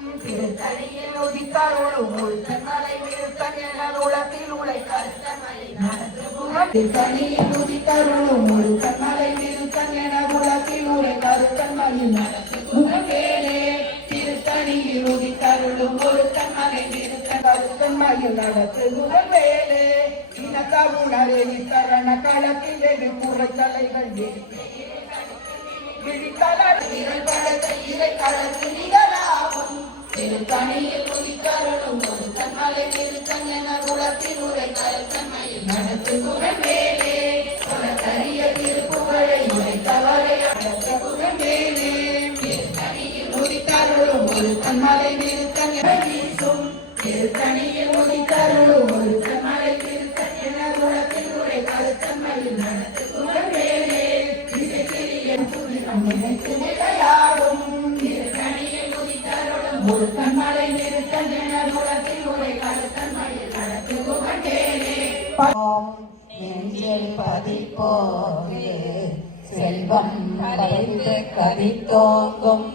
திருத்தணியில் உதித்தருளும் முழுத்தமலை நிறுத்தன் என உலகில் உலை திருத்தணியில் உதித்தருளும் முழுத்தமலை விருத்தன் என உலகில் உலை கருத்தன்மையில் முகவேலே திருத்தணியில் உதித்தருளும் முழுத்தமலை விருத்தன் கருத்தன்மையில் நடத்து முகவேலே இனக்கருணரே இத்தரண களத்தில் எது தலைகள் விழித்தலர் தன்மலை திருத்தன் வீசும் திருத்தணியில் உதிக்கருளும் ஒரு தன்மலை திருத்தன் என குலத்தில் உரை கருத்தன்மையில் நடத்து குணமேலே இசைக்கிரியன் புலி நினைத்து நிலையாடும் திருக்கணியில் உதித்தருளும் ஒரு கண்மலை நிறுத்தன் என குலத்தில் உரை நெஞ்சில் பதிப்போது. செல்வம் கரைந்து கதித்தோங்கும்.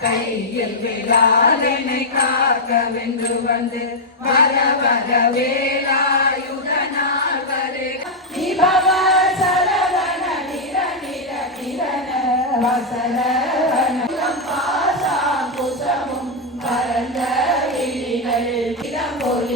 கையில் விழாதனை காக்க வென்று வந்து வர வர வேலாயுதனால் வருக. வசன.